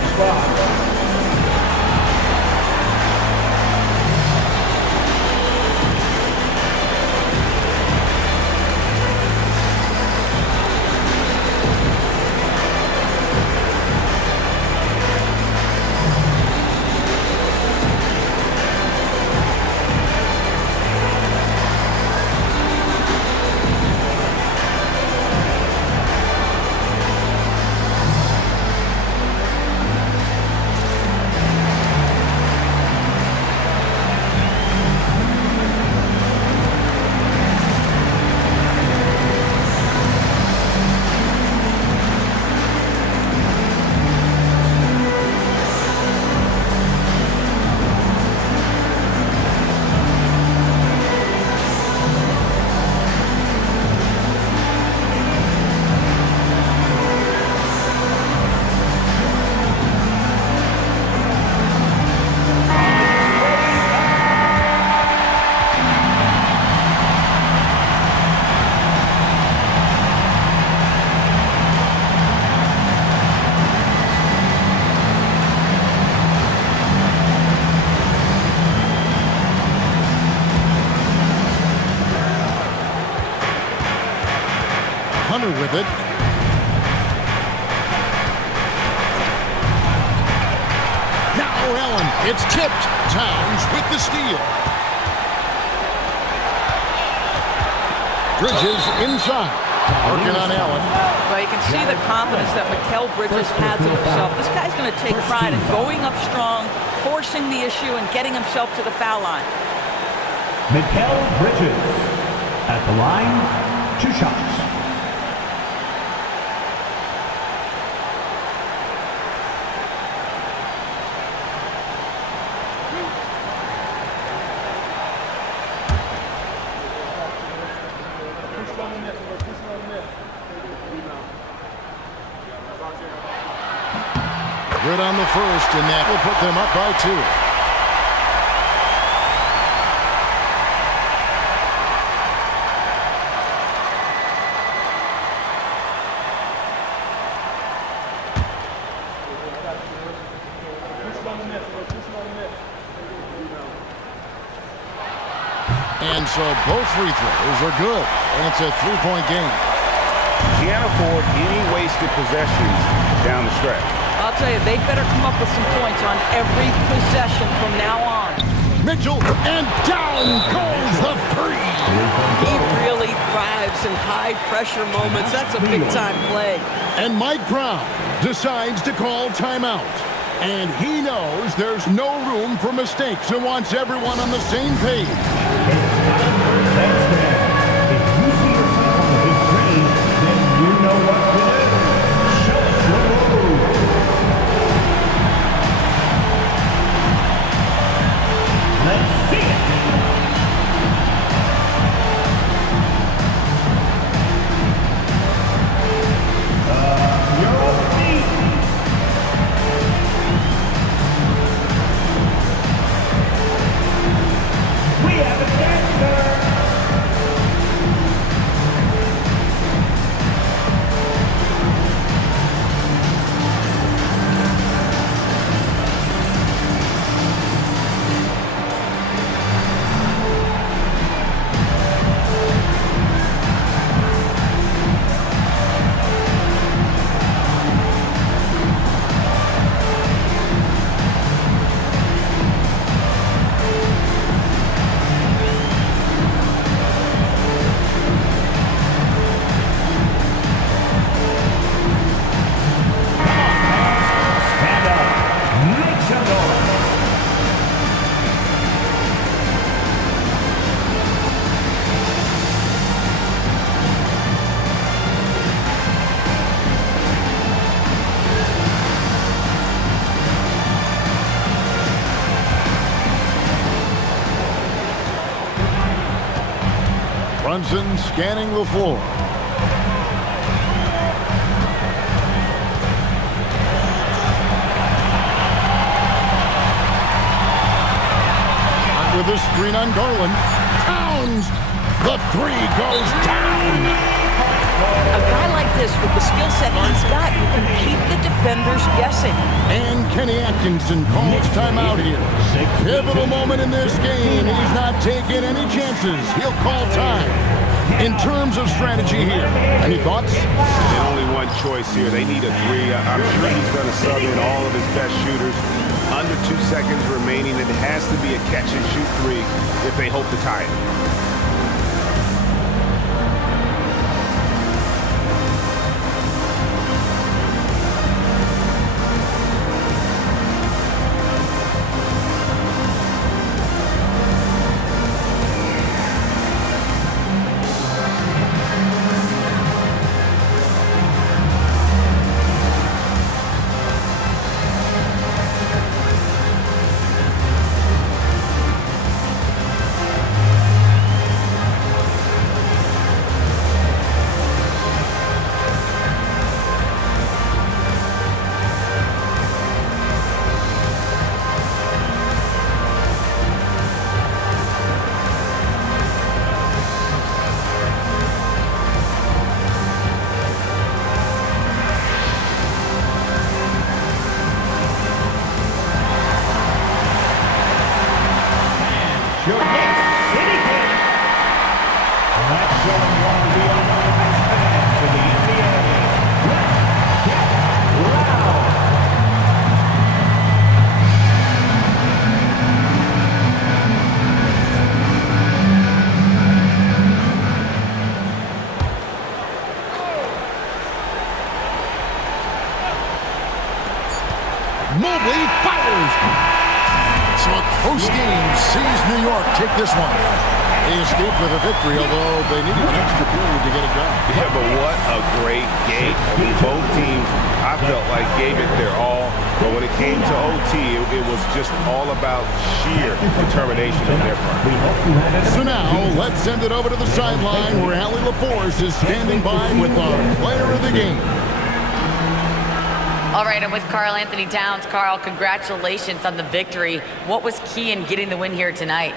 With it. Now Allen, it's tipped. Towns with the steal. Bridges inside. Working on Allen. Well, you can see the confidence that Mikal Bridges has in himself. This guy's going to take pride in going up strong, forcing the issue, and getting himself to the foul line. Mikal Bridges at the line, 2 shots. Good on the first, and that will put them up by 2. And so both free throws are good, and it's a 3-point game. Can't afford any wasted possessions down the stretch. I'll tell you, they better come up with some points on every possession from now on. Mitchell, and down goes the free. He really thrives in high-pressure moments. That's a big-time play. And Mike Brown decides to call timeout. And he knows there's no room for mistakes and wants everyone on the same page. It's time for next man. If you see yourself on the big screen, then you know what to do. Show us your moves. Let's see it. You're off feet. We have a dancer. Stand up. Make some noise. Brunson scanning the floor. with a screen on Garland. Towns! The three goes down! A guy like this, with the skill set he's got, you can keep the defenders guessing. And Kenny Atkinson calls timeout here. Pivotal moment in this game. He's not taking any chances. He'll call time. In terms of strategy here, any thoughts? There's only one choice here. They need a three. I'm sure he's going to sub in all of his best shooters. Under 2 seconds remaining. It has to be a catch-and-shoot three if they hope to tie it. Your Knicks City Knicks. And that's showing one of the best fans in the NBA. Let's get loud. Mobley fires. So a close game sees New York take this one. They escaped with a victory, although they needed an extra period to get it done. Yeah, but what a great game. I mean, both teams, I felt like, gave it their all. But when it came to OT, it was just all about sheer determination on their part. So now, let's send it over to the sideline where Allie LaForce is standing by with our player of the game. All right, I'm with Karl Anthony Towns. Karl, congratulations on the victory. What was key in getting the win here tonight?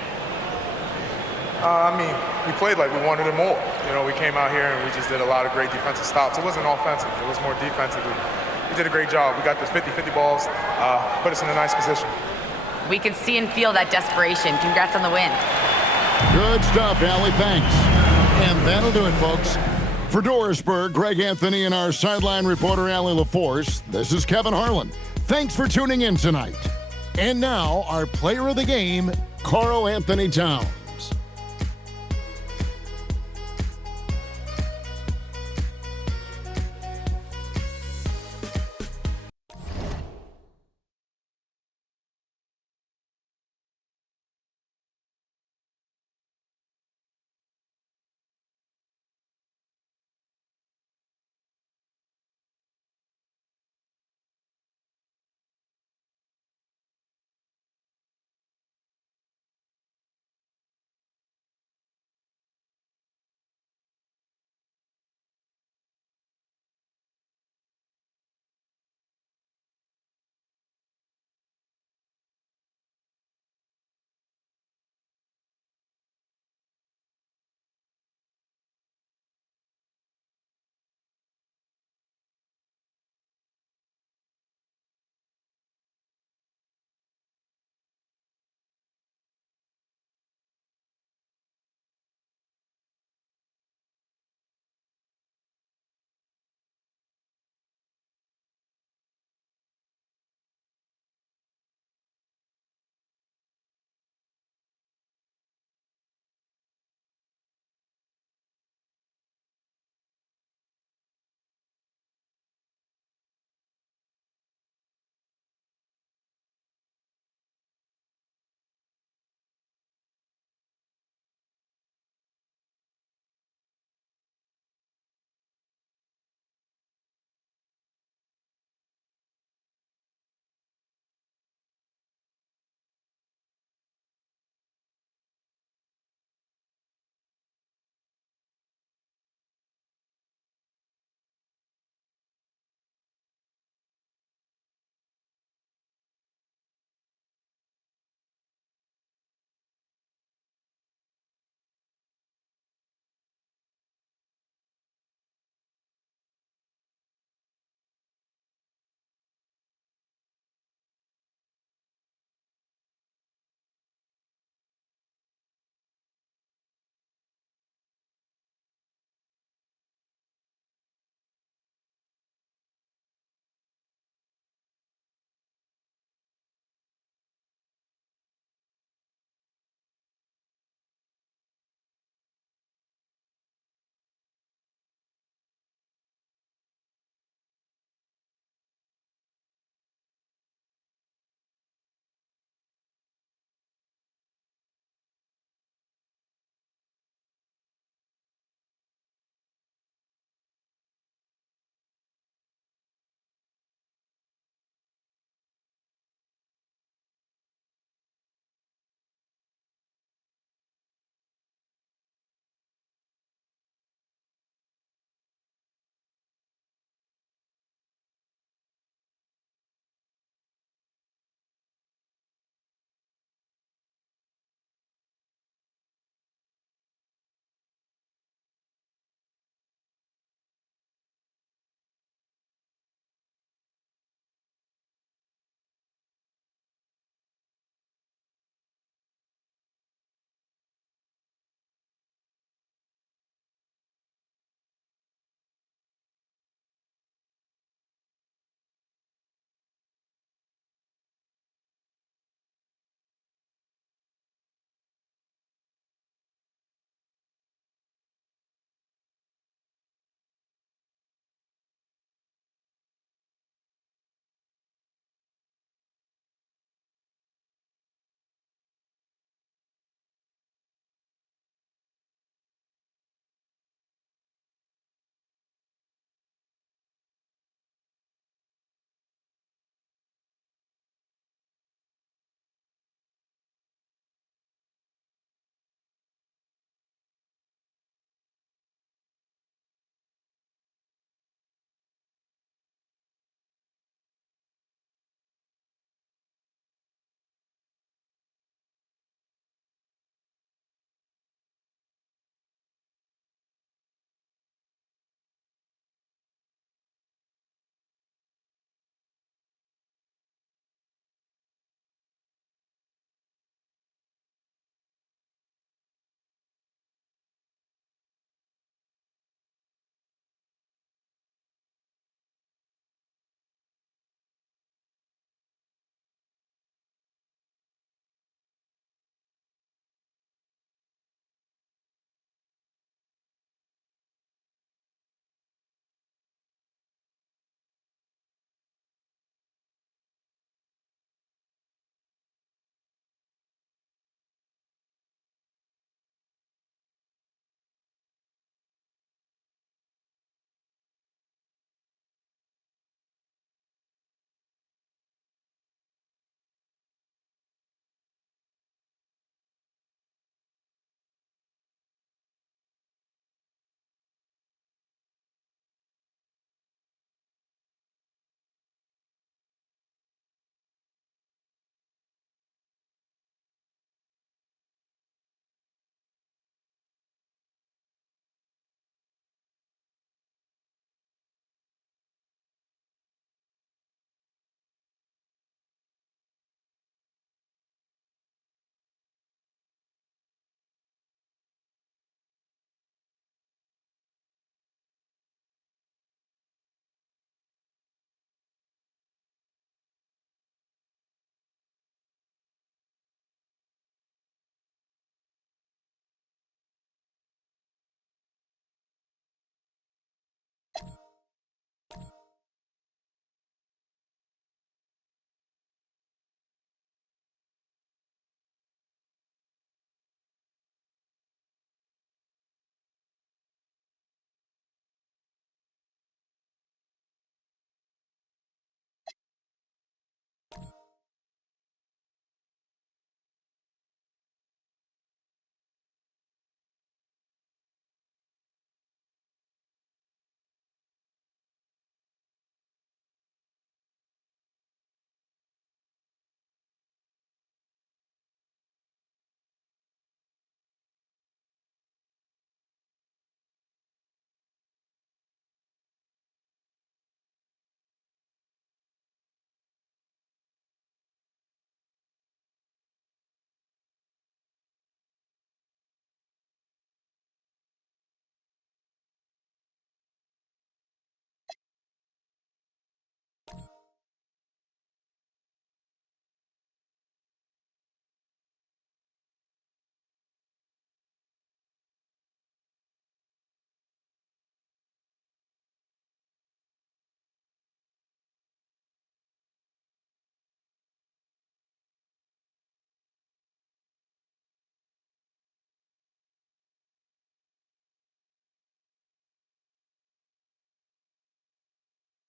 I mean, we played like we wanted it more. You know, we came out here and we just did a lot of great defensive stops. It wasn't offensive. It was more defensively. We did a great job. We got those 50-50 balls, put us in a nice position. We can see and feel that desperation. Congrats on the win. Good stuff, Allie. Thanks. And that'll do it, folks. For Dorisburg, Greg Anthony, and our sideline reporter, Allie LaForce, this is Kevin Harlan. Thanks for tuning in tonight. And now, our player of the game, Karl Anthony Towns.